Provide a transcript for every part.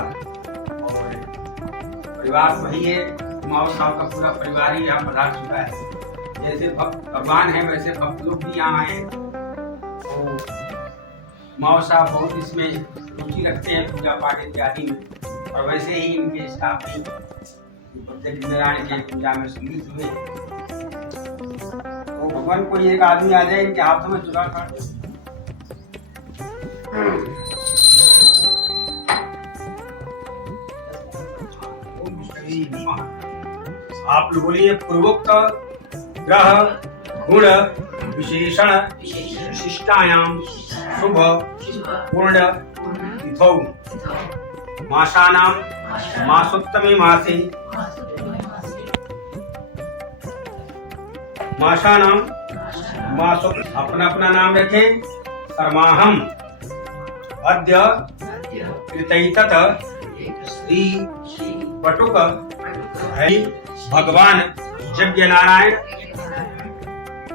और परिवार वही है, माओ साहब का पूरा परिवार ही यहाँ पधार चुका है। जैसे भगवान है वैसे भक्त लोग भी यहाँ आए। तो माओ साहब बहुत इसमें रुचि रखते हैं पूजा पाठ इत्यादि में, और वैसे ही इनके स्टाफ भी प्रत्येक नारायण के पूजा में सम्मिलित हुए। तो भगवान कोई एक आदमी आ जाए इनके हाथों में चुरा काट दे। आप लोग बोलिए पूर्वोक्त ग्रह गुण विशेषण विशिष्टायाम शुभ पूर्ण तिथौ मासानां मासोत्तमे मासे मासानां मासो अपना अपना नाम रखें। सर्माहम अद्य कृतैतत श्री बटुक हरि भगवान यज्ञ नारायण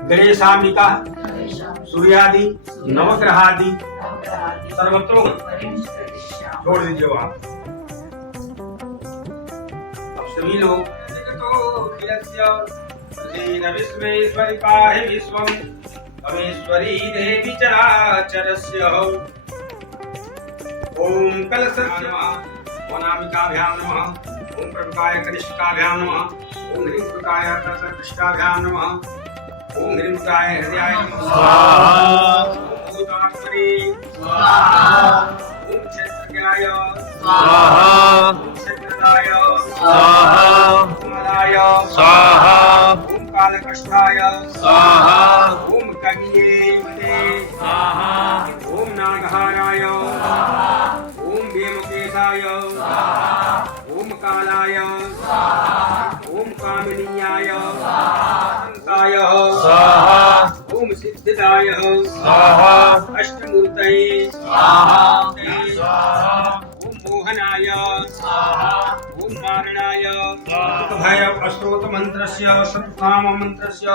गणेशाम्बिका सूर्यादि नवग्रहादि सर्वत्रो छोड़ दीजिए वहां। अब सभी लोग विश्वेश्वरी पाहि विश्वम अमेश्वरी देवी चराचरस्य ओम कलशस्य नमः, ओम नामिकाभ्याम नमः, ओम प्रभुकाय कनिष्ठकाभ्याम नमः, ओम ह्रीं प्रभुकाय कृष्णाभ्याम नमः, ओम ह्रीं प्रभुकाय हृदयाय नमः, ओम भूतात्मने स्वाहा, ओम क्षेत्रज्ञाय स्वाहा, ओम क्षेत्रदाय स्वाहा, ओम मदाय स्वाहा, ओम कालकष्ठाय स्वाहा, ओम कविये स्वाहा, ओम नागहाराय स्वाहा, ओम भीमकेशाय स्वाहा, ओम कालाय स्वाहा, ओम कामिनीयाय स्वाहा, स्वाहा, ओम सिद्धिदाय स्वाहा, अष्टमूर्तये स्वाहा, ओम मोहनाय स्वाहा, ओम मारणाय स्वाहा, भैरव अष्टोत्तर मंत्रस्य शतनाम मंत्रस्य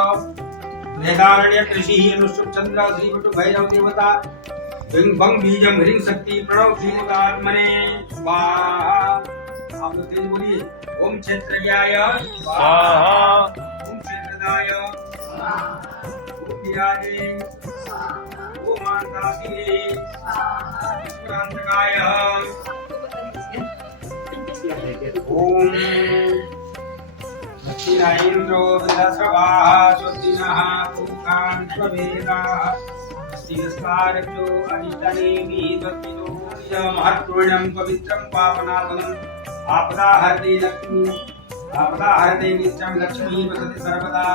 वेदारण्य कृषि अनुष्टुप चंद्र श्री बटु भैरव देवता बिंग बंग बीजम ह्रीं शक्ति प्रणव श्रीमुखात्मने स्वाहा। आप लोग तेज बोलिए। ओम क्षेत्रज्ञाय स्वाहा, ओम क्षेत्रदाय स्वाहा, ओम विराजे ओम मानसासिने ईश्वरांतकाय ओम दक्षिणेन्द्रो विदस्रवाः स्वस्तिनः पूषान् स्ववेदाः स्थिरस्कारक्षो अनिष्टनेमि स्वस्तिनो महत्पूर्णं पवित्रं पापनाशनम् आपदाहर्ते लक्ष्मी आपदाहर्ते नित्यं लक्ष्मी वसति सर्वदा।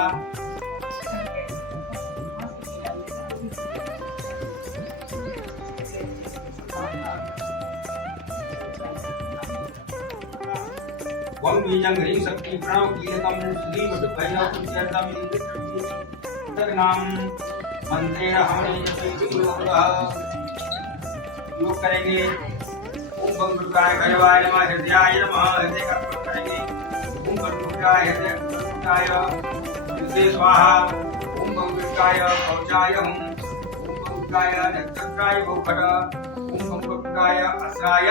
ओम बीजं ह्रीं शक्ति प्रणव कीलकं श्री बटु भैरव कुंजर्दं नाम मंत्रेण हमने योग करेंगे। ओम बंगुराय भैरवाय नमः, हृदयाय नमः, हृदय का करेंगे। ओम बंगुराय हृदय हृदय स्वाहा, ओम बंगुराय कवचाय ओम बंगुराय नक्षत्राय भूखट, ओम बंगुराय अस्राय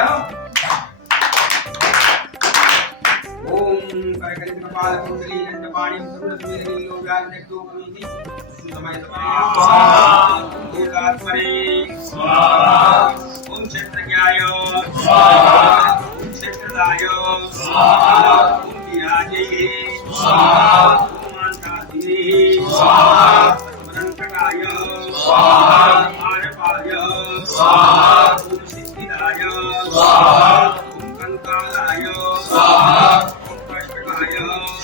ओम करकलित कपाल कुंडली दंडपाणि सुंदर सुमेरनी योगान नेक्तो कमीति समय स्वाहा, भूतात्मने स्वाहा, ओम क्षेत्रज्ञाय स्वाहा, ओम क्षेत्रदाय स्वाहा, ओम विराजे स्वाहा, ओम मानसासिने स्वाहा, अनंतकाय स्वाहा, आरपाय स्वाहा, ओम सिद्धिदाय स्वाहा, ओम कंकालाय स्वाहा, ओम कष्टकाय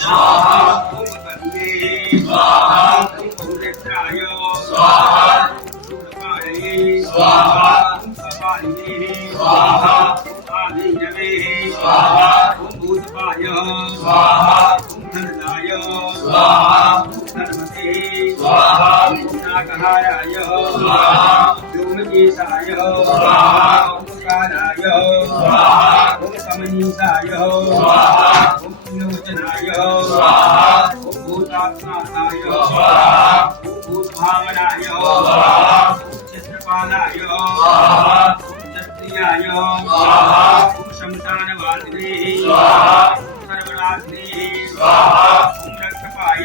स्वाहा, ओम कविये स्वाहा, ओम पौरेत्राय स्वाहा, ओम शूलपाणये स्वाहा, ओम कपालिने स्वाहा, ओम आदिनवे स्वाहा, ओम भूतपाय स्वाहा, ओम धनदाय स्वाहा, ओम धर्मते स्वाहा, ओम नागहाराय स्वाहा, व्योमकेशाय स्वाहा, ओम कालाय स्वाहा, ओम कमनीसाय स्वाहा, ओम विलोचनाय स्वाहा, ओम भूतात्माय स्वाहा, ओम भूतभावनाय स्वाहा, ओम क्षेत्रपालाय स्वाहा, ओम क्षत्रियाय स्वाहा, ओम शमशानवासिने स्वाहा सर्वनाशिने स्वाहा ओम रक्षपाय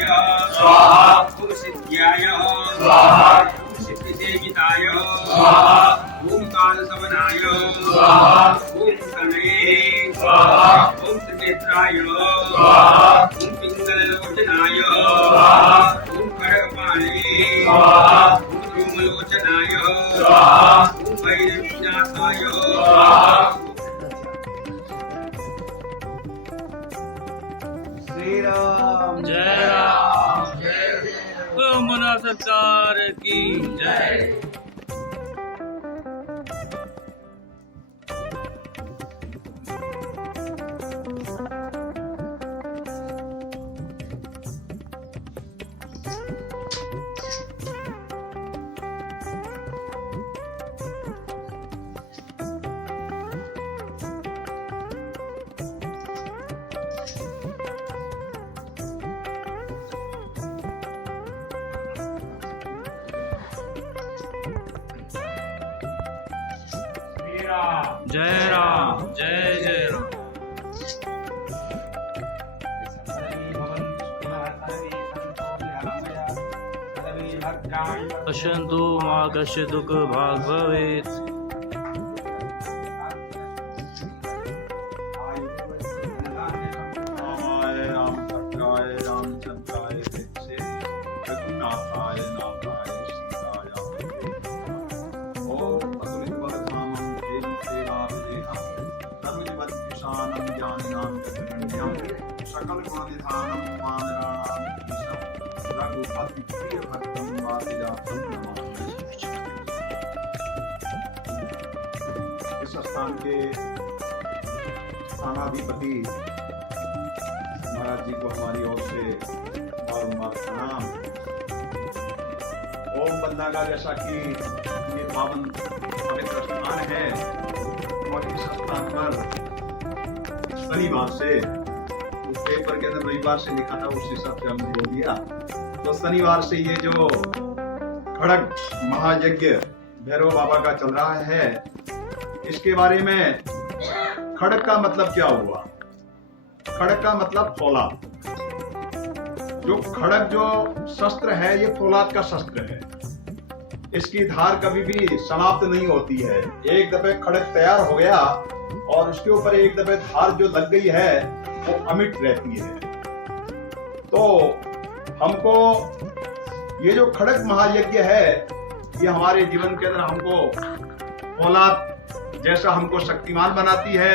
स्वाहा ओम सिद्ध्याय स्वाहा ओम सिद्धिसेविताय स्वाहा ओम कालसवनाय स्वाहा ओम तनये स्वाहा ओम त्रिनेत्राय स्वाहा ओम पिंगललोचनाय स्वाहा ओम खड्गपाणे स्वाहा ओम धूमलोचनाय स्वाहा ओम भैरवीनाथाय स्वाहा श्री राम जय राम बोलो मना सरकार की जय। जय राम जय जय राम। पश्यन्तु मा कस्य दुःख भाग् भवेत्। रामाय रामभद्राय रामचंद्राय वेत्से रघुनाथाय नाथाय सीताय ओम पतुलिवरधामं देवं सेवाविदेहं तनुजवद्विषाणं ज्ञानिनां जगन्यं सकल गुणनिधानं मानराणां ईशं रघुपति प्रियभक्तं वादिराजं नमामि। इस स्थान के स्थानाधिपति महाराज जी को हमारी ओर से बारंबार प्रणाम। ओम बंदागा जैसा कि ये पावन पवित्र स्थान है और इस स्थान पर शनिवार से उस पेपर के अंदर रविवार से लिखा था उस हिसाब से हमने बोल दिया। तो शनिवार से ये जो खड़ग महायज्ञ भैरव बाबा का चल रहा है, इसके बारे में खड़ग का मतलब क्या हुआ? खड़ग का मतलब फौलाद। जो खड़ग जो शस्त्र है ये फौलाद का शस्त्र है। इसकी धार कभी भी समाप्त नहीं होती है। एक दफे खड़ग तैयार हो गया और उसके ऊपर एक दफे धार जो लग गई है वो अमिट रहती है। तो हमको ये जो खड़ग महायज्ञ है ये हमारे जीवन के अंदर हमको फौलाद जैसा हमको शक्तिमान बनाती है।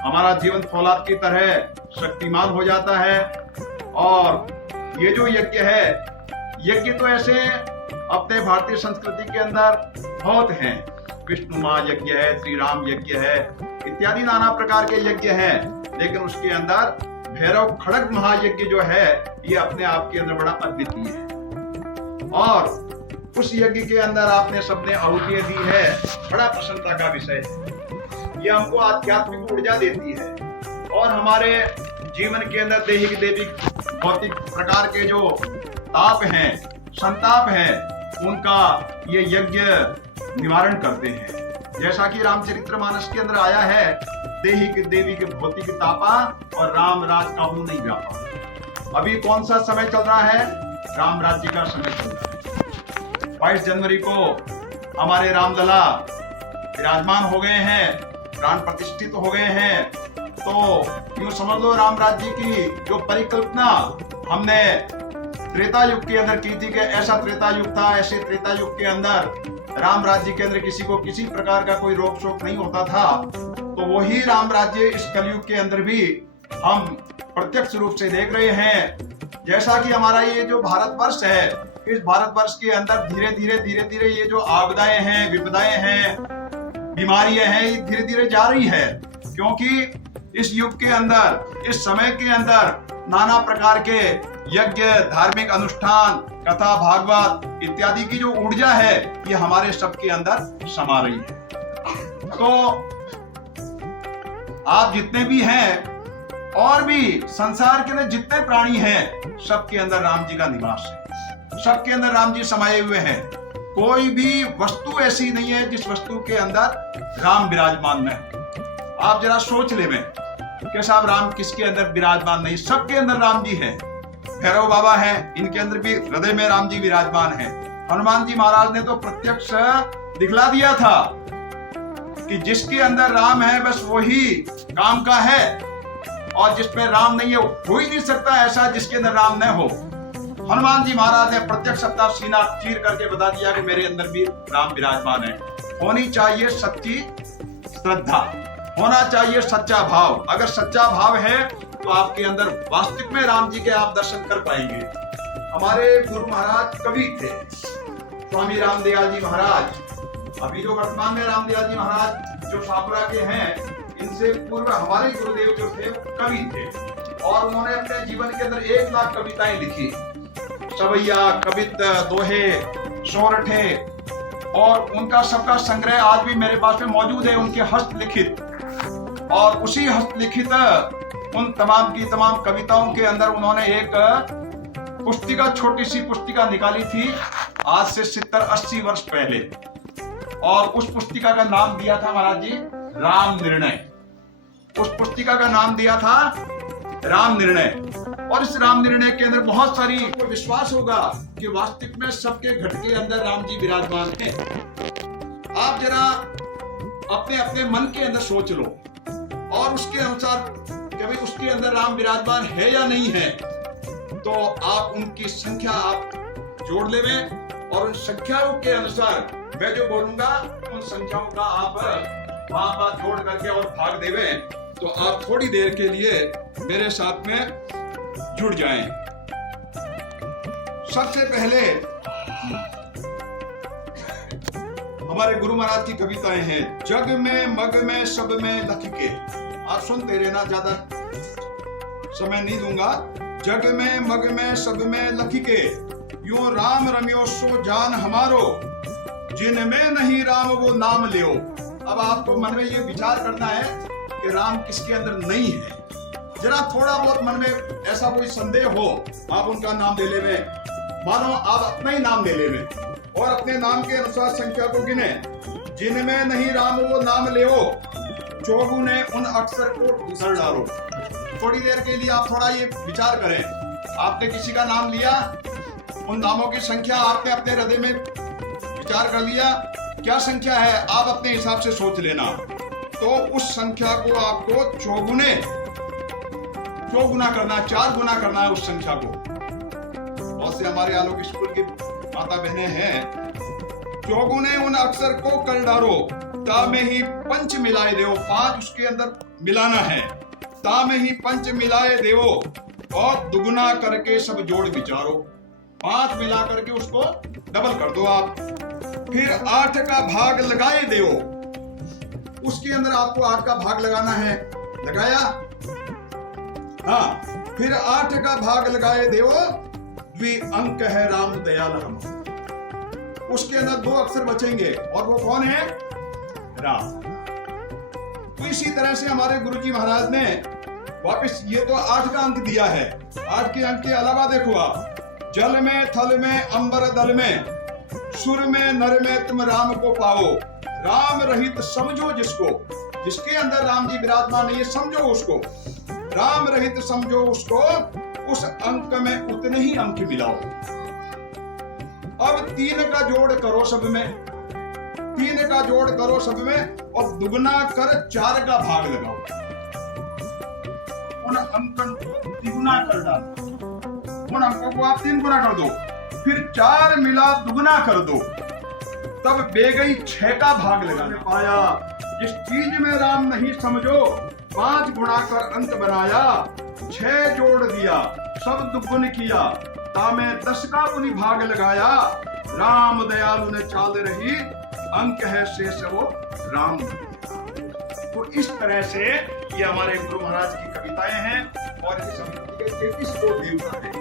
हमारा जीवन फौलाद की तरह शक्तिमान हो जाता है। और ये जो यज्ञ है, यज्ञ तो ऐसे अपने भारतीय संस्कृति के अंदर बहुत हैं। विष्णु महायज्ञ है, श्री राम यज्ञ है, इत्यादि नाना प्रकार के यज्ञ हैं। लेकिन उसके अंदर भैरव खड़ग महायज्ञ जो है ये अपने आप के अंदर बड़ा अद्वितीय है। और उस यज्ञ के अंदर आपने सबने आहुतियां दी है, बड़ा प्रसन्नता का विषय है। ये हमको आध्यात्मिक ऊर्जा देती है और हमारे जीवन के अंदर दैहिक दैविक भौतिक प्रकार के जो ताप हैं, संताप हैं, उनका ये यज्ञ निवारण करते हैं। जैसा कि रामचरितमानस के अंदर आया है, दैहिक दैविक भौतिक तापा और राम राज काहू नहीं व्यापा। अभी कौन सा समय चल रहा है? राम राज्य का समय चल रहा है। 22 जनवरी को हमारे रामलला विराजमान हो गए हैं, प्राण प्रतिष्ठित हो गए हैं। तो यूं समझ लो राम राज्य की जो परिकल्पना हमने त्रेता युग के अंदर की थी कि ऐसा त्रेता युग था, ऐसे त्रेता युग के अंदर राम राज्य के अंदर किसी को किसी प्रकार का कोई रोक शोक नहीं होता था। तो वही राम राज्य इस कलयुग के अंदर भी हम प्रत्यक्ष रूप से देख रहे हैं। जैसा कि हमारा ये जो भारतवर्ष है, इस भारतवर्ष के अंदर धीरे धीरे ये जो आपदाएं हैं, विपदाएं हैं, बीमारियां हैं, ये धीरे धीरे जा रही है। क्योंकि इस युग के अंदर, इस समय के अंदर नाना प्रकार के यज्ञ, धार्मिक अनुष्ठान, कथा, भागवत इत्यादि की जो ऊर्जा है ये हमारे सबके अंदर समा रही है। तो आप जितने भी हैं और भी संसार के अंदर जितने प्राणी हैं, सबके अंदर राम जी का निवास है, सबके अंदर राम जी समाये हुए हैं। कोई भी वस्तु ऐसी नहीं है जिस वस्तु के अंदर राम विराजमान न है। आप जरा सोच ले में कि साहब राम किसके अंदर विराजमान नहीं, सबके अंदर राम जी है। भैरव बाबा हैं, इनके अंदर भी हृदय में राम जी विराजमान है। हनुमान जी महाराज ने तो प्रत्यक्ष दिखला दिया था कि जिसके अंदर राम है बस वही काम का है, और जिसमें राम नहीं है हो ही नहीं सकता ऐसा जिसके अंदर राम न हो। हनुमान जी महाराज ने प्रत्यक्ष अपना सीना चीर करके बता दिया कि मेरे अंदर भी राम विराजमान है। होनी चाहिए सच्ची श्रद्धा, होना चाहिए सच्चा भाव। अगर सच्चा भाव है तो आपके अंदर वास्तविक में राम जी के आप दर्शन कर पाएंगे। हमारे गुरु महाराज कवि थे, स्वामी रामदयाल जी महाराज। अभी जो वर्तमान में रामदयाल जी महाराज जो शाहपुरा के हैं, इनसे पूर्व हमारे गुरुदेव जो थे कवि थे, और उन्होंने अपने जीवन के अंदर 1 लाख कविताएं लिखी। सवैया, कवित, दोहे, सोरठे, और उनका सबका संग्रह आज भी मेरे पास में मौजूद है, उनके हस्तलिखित। और उसी हस्तलिखित उन तमाम की तमाम कविताओं के अंदर उन्होंने एक पुस्तिका, छोटी सी पुस्तिका निकाली थी आज से 70-80 वर्ष पहले, और उस पुस्तिका का नाम दिया था महाराज जी राम निर्णय। उस पुस्तिका का नाम दिया था राम निर्णय। और इस राम निर्णय के अंदर बहुत सारी विश्वास होगा कि वास्तविक में सबके घट के अंदर राम जी विराजमान हैं। आप जरा अपने अपने मन के अंदर सोच लो और उसके अनुसार कभी उसके अंदर राम विराजमान है या नहीं है, तो आप उनकी संख्या आप जोड़ लेवे, और उन संख्याओं के अनुसार मैं जो बोलूंगा उन संख्याओं का आप वहां जोड़ करके और भाग देवे, तो आप थोड़ी देर के लिए मेरे साथ में जुड़ जाएं। सबसे पहले हमारे गुरु महाराज की कविताएं हैं। जग में मग में सब में लख के, आप सुनते रहना, ज्यादा समय नहीं दूंगा। जग में मग में सब में लख के, यूं राम रम्यो सो जान हमारो, जिनमें नहीं राम वो नाम लियो। अब आपको मन में ये विचार करना है कि राम किसके अंदर नहीं है। जरा थोड़ा बहुत मन में ऐसा कोई संदेह हो, आप उनका नाम ले लेवे, मानो आप अपना ही नाम ले लेवे, और अपने नाम के अनुसार संख्या को गिने। जिनमें नहीं राम वो नाम लियो, चौगुने उन अक्षर को घुसर डालो। थोड़ी देर के लिए आप थोड़ा ये विचार करें, आपने किसी का नाम लिया, उन नामों की संख्या आपने अपने हृदय में विचार कर लिया, क्या संख्या है आप अपने हिसाब से सोच लेना। तो उस संख्या को आपको चौगुना करना, 4 गुना करना है उस संख्या को। बहुत से हमारे आलोक स्कूल की माता बहनें हैं। चौगुने उन अक्षर को कर डारो, ता में ही पंच मिलाए देओ। 5 उसके अंदर मिलाना है, ता में ही पंच मिलाए देओ, और दुगुना करके सब जोड़ विचारो। 5 मिला करके उसको डबल कर दो आप। फिर 8 का भाग लगाए देओ, उसके अंदर आपको 8 का भाग लगाना है, लगाया, हाँ। फिर 8 का भाग लगाए देओ, द्वि अंक है राम दयाल हम। उसके अंदर 2 अक्षर बचेंगे, और वो कौन है? राम। तो इसी तरह से हमारे गुरुजी महाराज ने वापस ये तो 8 का अंक दिया है। 8 के अंक के अलावा देखो आप, जल में थल में अंबर दल में, सुर में नर में तुम राम को पाओ। राम रहित समझो जिसको, जिसके अंदर राम जी विराजमान नहीं है समझो उसको, राम रहित समझो उसको, उस अंक में उतने ही अंक मिलाओ। अब 3 का जोड़ करो सब में, 3 का जोड़ करो सब में, और दुगना कर 4 का भाग लगाओ। उन अंकन को तिगुना कर डालो, उन अंकों को आप 3 गुना कर दो, फिर 4 मिला दुगना कर दो, तब बेगई 6 का भाग लगाने पाया। जिस चीज में राम नहीं समझो, 5 गुणा कर अंक बनाया, 6 जोड़ दिया सब दुगुन किया, तामे 10 का उन्हीं भाग लगाया। राम दयालु ने चाल रही, अंक है शेष वो राम। तो इस तरह से ये हमारे गुरु महाराज की कविताएं हैं, और इस 33 करोड़ देवता है,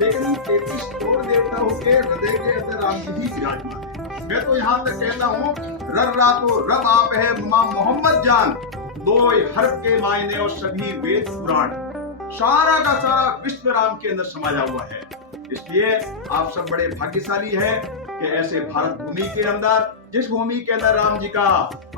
लेकिन उन 33 करोड़ देवताओं के हृदय के अंदर राम जी ही विराजमान है। मैं तो यहाँ तक कहता हूँ, रर्रा तो रब आप है माँ मोहम्मद जान, 2 हर्फ के मायने और सभी वेद पुराण, सारा का सारा विश्व राम के अंदर समाया हुआ है। इसलिए आप सब बड़े भाग्यशाली हैं कि ऐसे भारत भूमि के अंदर जिस भूमि के अंदर राम जी का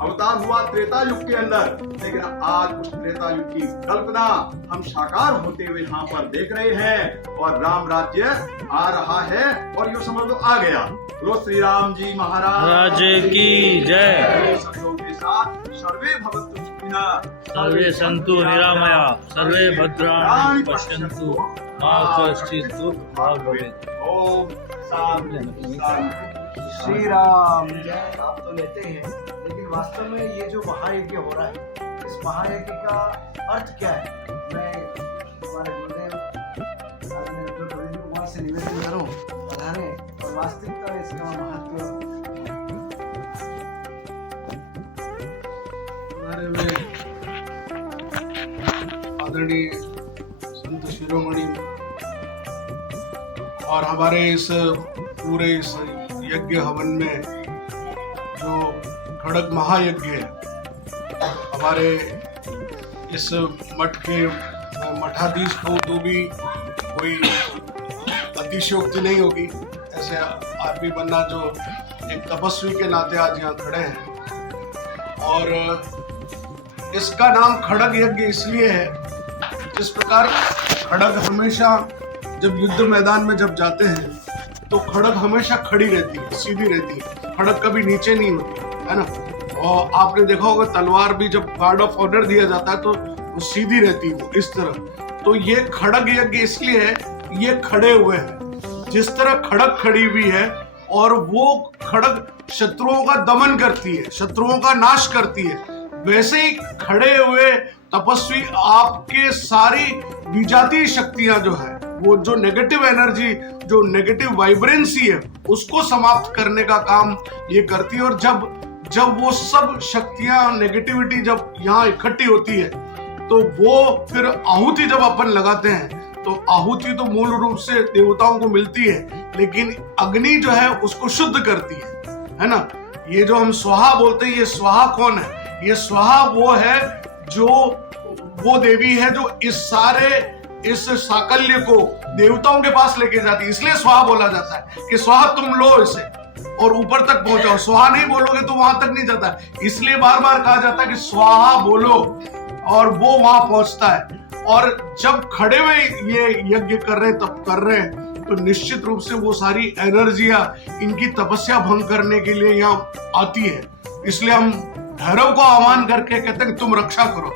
अवतार हुआ त्रेता युग के अंदर, लेकिन आज उस त्रेता युग की कल्पना हम साकार होते हुए यहाँ पर देख रहे हैं और राम राज्य आ रहा है और ये समझ लो आ गया। बोलो श्री राम जी महाराज राज्य की जय। शब्दों के साथ सर्वे भवन्तु सुखिनः, सर्वे सन्तु निरामया, सर्वे भद्राणि पश्यन्तु, मा कश्चित् दुःखभाग् भवेत्। ओम शांति शांति। श्री राम जय। आप तो लेते हैं, लेकिन वास्तव में ये जो महायज्ञ हो रहा है, इस महायज्ञ का अर्थ क्या है? मैं हमारे गुरुदेव कुमार से निवेदन करूं, पढ़ाने और वास्तविकता इसका महत्व हमारे में आदरणीय संत शिरोमणि और हमारे इस पूरे इस यज्ञ हवन में जो खड़ग महायज्ञ है, हमारे इस मठ के मठाधीश को तो भी कोई अतिशयोक्ति नहीं होगी। ऐसे आरपी बन्ना जो एक तपस्वी के नाते आज यहाँ खड़े हैं और इसका नाम खड़ग यज्ञ इसलिए है, जिस प्रकार खड़ग हमेशा जब युद्ध मैदान में जब जाते हैं तो खड़ग हमेशा खड़ी रहती है, सीधी रहती है, खड़ग कभी नीचे नहीं होती है ना। और आपने देखा होगा तलवार भी जब गार्ड ऑफ ऑनर दिया जाता है तो वो सीधी रहती है इस तरह। तो ये खड़ग यज्ञ इसलिए है, ये खड़े हुए हैं, जिस तरह खड़ग खड़ी हुई है और वो खड़ग शत्रुओं का दमन करती है, शत्रुओं का नाश करती है, वैसे ही खड़े हुए तपस्वी आपके सारी विजातीय शक्तियां जो है, वो जो नेगेटिव एनर्जी, जो नेगेटिव वाइब्रेंसी है, उसको समाप्त करने का काम ये करती है। और जब वो सब शक्तियां नेगेटिविटी जब यहाँ इकट्ठी होती है तो वो फिर आहुति जब अपन लगाते हैं तो आहुति तो मूल रूप से देवताओं को मिलती है, लेकिन अग्नि जो है उसको शुद्ध करती है ना। ये जो हम स्वाहा बोलते हैं, ये स्वाहा कौन है? ये स्वाहा वो है जो वो देवी है जो इस साकल्य को देवताओं के पास लेके जाती है, इसलिए स्वाहा बोला जाता है कि स्वाहा तुम लो इसे और ऊपर तक पहुंचाओ। स्वाहा नहीं बोलोगे तो वहां तक नहीं जाता, इसलिए बार बार कहा जाता है कि स्वाहा बोलो और वो वहां पहुंचता है। और जब खड़े हुए ये यज्ञ कर रहे तब कर रहे हैं तो निश्चित रूप से वो सारी एनर्जियां इनकी तपस्या भंग करने के लिए यहाँ आती है। इसलिए हम भैरव को आह्वान करके कहते हैं कि तुम रक्षा करो।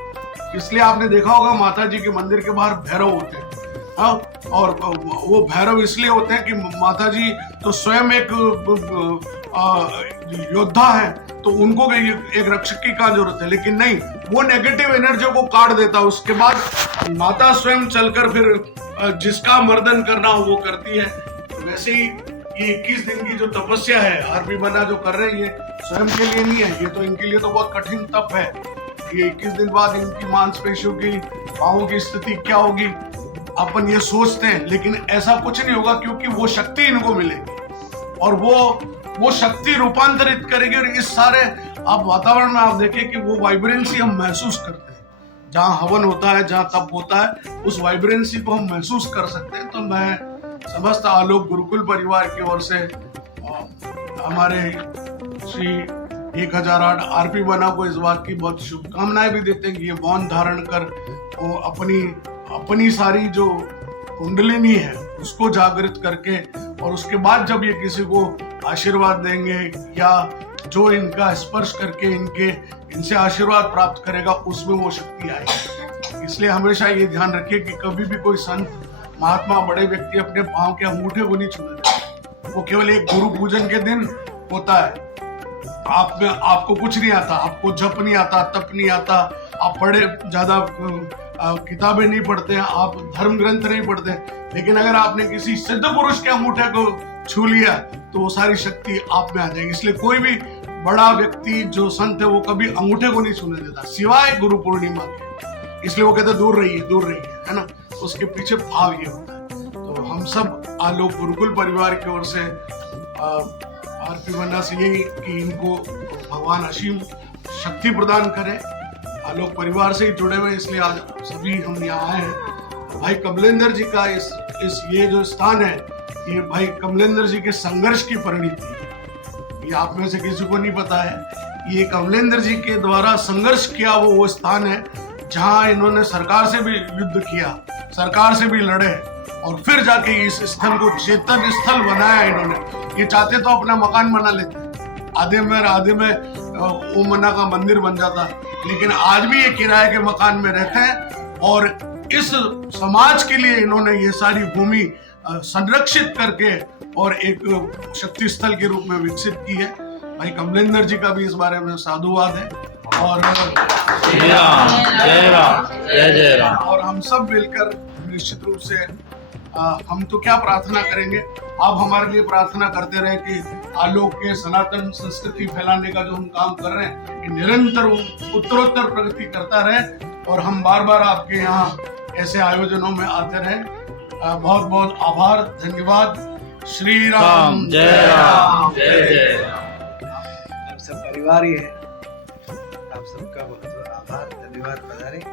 इसलिए आपने देखा होगा माता जी के मंदिर के बाहर भैरव होते हैं, हाँ, और वो भैरव इसलिए होते हैं कि माता जी तो स्वयं एक योद्धा है, तो उनको एक रक्षक की का जरूरत है, लेकिन नहीं, वो नेगेटिव एनर्जी को काट देता है। उसके बाद माता स्वयं चलकर फिर जिसका मर्दन करना हो वो करती है। तो वैसे ही ये 21 दिन की जो तपस्या है आरपी बन्ना जो कर रहे हैं, ये स्वयं के लिए नहीं है, ये तो इनके लिए तो बहुत कठिन तप है। ये 21 दिन बाद इनकी मांसपेशियों की पांवों की स्थिति क्या होगी अपन ये सोचते हैं, लेकिन ऐसा कुछ नहीं होगा, क्योंकि वो शक्ति इनको मिलेगी और वो शक्ति रूपांतरित करेगी। और इस सारे आप वातावरण में आप देखें कि वो वाइब्रेंसी हम महसूस करते हैं, जहाँ हवन होता है, जहाँ तप होता है, उस वाइब्रेंसी को हम महसूस कर सकते हैं। तो मैं समस्त आलोक गुरुकुल परिवार की ओर से हमारे श्री 1008 आरपी बन्ना को इस बात की बहुत शुभकामनाएं भी देते हैं कि ये मौन धारण कर वो अपनी सारी जो कुंडलिनी है उसको जागृत करके, और उसके बाद जब ये किसी को आशीर्वाद देंगे या जो इनका स्पर्श करके इनसे आशीर्वाद प्राप्त करेगा, उसमें वो शक्ति आएगी। इसलिए हमेशा ये ध्यान रखिए कि कभी भी कोई संत, महात्मा, बड़े व्यक्ति अपने पांव के अंगूठे को नहीं छूने देते। वो केवल एक गुरु पूजन के दिन होता है। आपको कुछ नहीं आता, आपको जप नहीं आता, तप नहीं आता, आप पढ़े ज्यादा किताबें नहीं पढ़ते, आप धर्म ग्रंथ नहीं पढ़ते, लेकिन अगर आपने किसी सिद्ध पुरुष के अंगूठे को छू लिया तो वो सारी शक्ति आप में आ जाएगी। इसलिए कोई भी बड़ा व्यक्ति जो संत है वो कभी अंगूठे को नहीं छूने देता, सिवाय गुरु पूर्णिमा के। इसलिए वो कहते दूर रहिए, है ना। उसके पीछे भाव ये होता है। तो हम सब आलोक गुरुकुल परिवार की ओर से आरपी बन्ना से यही कि इनको भगवान असीम शक्ति प्रदान करे। आलोक परिवार से ही जुड़े हुए, इसलिए आज सभी हम यहाँ आए हैं। भाई कमलेंद्र जी का इस ये जो स्थान है, ये भाई कमलेंद्र जी के संघर्ष की परिणति है। ये आप में से किसी को नहीं पता है। ये कमलेंद्र जी के द्वारा संघर्ष किया वो स्थान है जहां इन्होंने सरकार से भी युद्ध किया, सरकार से भी लड़े और फिर जाके इस स्थल को चेतन स्थल बनाया इन्होंने। ये चाहते तो अपना मकान बना लेते, आधे में ओमना का मंदिर बन जाता, लेकिन आज भी ये किराए के मकान में रहते हैं और इस समाज के लिए इन्होंने ये सारी भूमि संरक्षित करके और एक शक्ति स्थल के रूप में विकसित की है। भाई कमलेंद्र जी का भी इस बारे में साधुवाद है और श्री राम, जय राम, जय जय राम। और हम सब मिलकर निश्चित रूप से हम तो क्या प्रार्थना करेंगे, आप हमारे लिए प्रार्थना करते रहे कि आलोक के सनातन संस्कृति फैलाने का जो हम काम कर रहे हैं कि निरंतर उत्तरोत्तर प्रगति करता रहे और हम बार बार आपके यहाँ ऐसे आयोजनों में आते रहे। बहुत बहुत आभार, धन्यवाद। श्री राम, जय राम, जय जय राम। आप सब परिवार ही है, आप सबका बहुत बहुत आभार, धन्यवाद। पधारे।